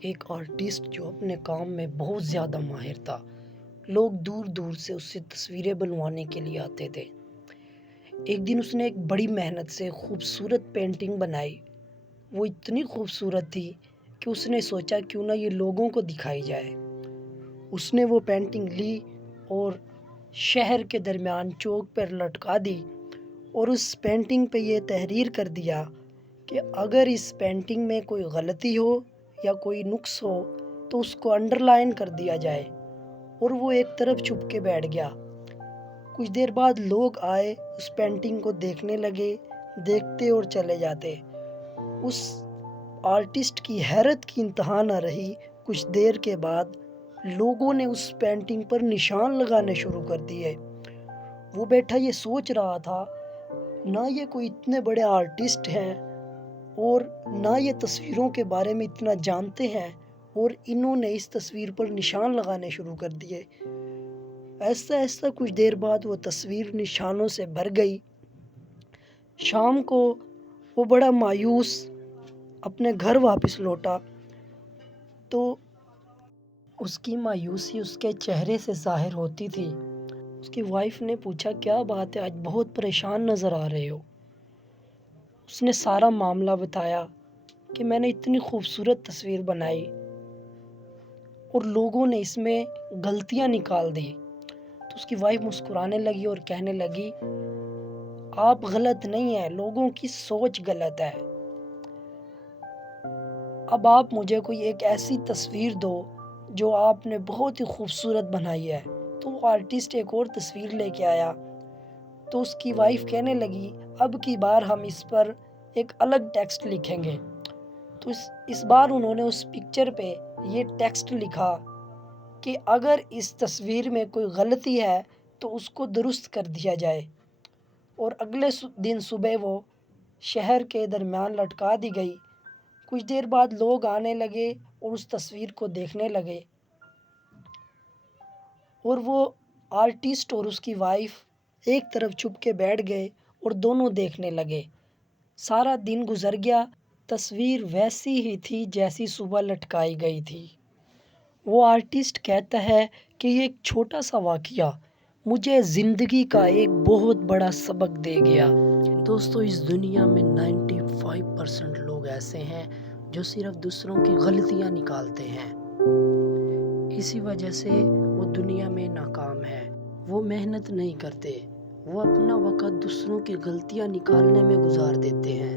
ایک آرٹسٹ جو اپنے کام میں بہت زیادہ ماہر تھا. لوگ دور دور سے اس سے تصویریں بنوانے کے لیے آتے تھے. ایک دن اس نے ایک بڑی محنت سے خوبصورت پینٹنگ بنائی. وہ اتنی خوبصورت تھی کہ اس نے سوچا کیوں نہ یہ لوگوں کو دکھائی جائے. اس نے وہ پینٹنگ لی اور شہر کے درمیان چوک پر لٹکا دی اور اس پینٹنگ پہ یہ تحریر کر دیا کہ اگر اس پینٹنگ میں کوئی غلطی ہو یا کوئی نقص ہو تو اس کو انڈر لائن کر دیا جائے. اور وہ ایک طرف چھپ کے بیٹھ گیا. کچھ دیر بعد لوگ آئے، اس پینٹنگ کو دیکھنے لگے، دیکھتے اور چلے جاتے. اس آرٹسٹ کی حیرت کی انتہا نہ رہی. کچھ دیر کے بعد لوگوں نے اس پینٹنگ پر نشان لگانے شروع کر دیے. وہ بیٹھا یہ سوچ رہا تھا، نہ یہ کوئی اتنے بڑے آرٹسٹ ہیں اور نہ یہ تصویروں کے بارے میں اتنا جانتے ہیں، اور انہوں نے اس تصویر پر نشان لگانے شروع کر دیے. ایسا ایسا کچھ دیر بعد وہ تصویر نشانوں سے بھر گئی. شام کو وہ بڑا مایوس اپنے گھر واپس لوٹا تو اس کی مایوسی اس کے چہرے سے ظاہر ہوتی تھی. اس کی وائف نے پوچھا کیا بات ہے، آج بہت پریشان نظر آ رہے ہو. اس نے سارا معاملہ بتایا کہ میں نے اتنی خوبصورت تصویر بنائی اور لوگوں نے اس میں غلطیاں نکال دی. تو اس کی وائف مسکرانے لگی اور کہنے لگی آپ غلط نہیں ہیں، لوگوں کی سوچ غلط ہے. اب آپ مجھے کوئی ایک ایسی تصویر دو جو آپ نے بہت ہی خوبصورت بنائی ہے. تو وہ آرٹسٹ ایک اور تصویر لے کے آیا. تو اس کی وائف کہنے لگی اب کی بار ہم اس پر ایک الگ ٹیکسٹ لکھیں گے. تو اس بار انہوں نے اس پکچر پہ یہ ٹیکسٹ لکھا کہ اگر اس تصویر میں کوئی غلطی ہے تو اس کو درست کر دیا جائے. اور اگلے دن صبح وہ شہر کے درمیان لٹکا دی گئی. کچھ دیر بعد لوگ آنے لگے اور اس تصویر کو دیکھنے لگے، اور وہ آرٹسٹ اور اس کی وائف ایک طرف چھپ کے بیٹھ گئے اور دونوں دیکھنے لگے. سارا دن گزر گیا، تصویر ویسی ہی تھی جیسی صبح لٹکائی گئی تھی. وہ آرٹسٹ کہتا ہے کہ یہ ایک چھوٹا سا واقعہ مجھے زندگی کا ایک بہت بڑا سبق دے گیا. دوستو، اس دنیا میں 95% لوگ ایسے ہیں جو صرف دوسروں کی غلطیاں نکالتے ہیں. اسی وجہ سے وہ دنیا میں ناکام ہے. وہ محنت نہیں کرتے، وہ اپنا وقت دوسروں کی غلطیاں نکالنے میں گزار دیتے ہیں.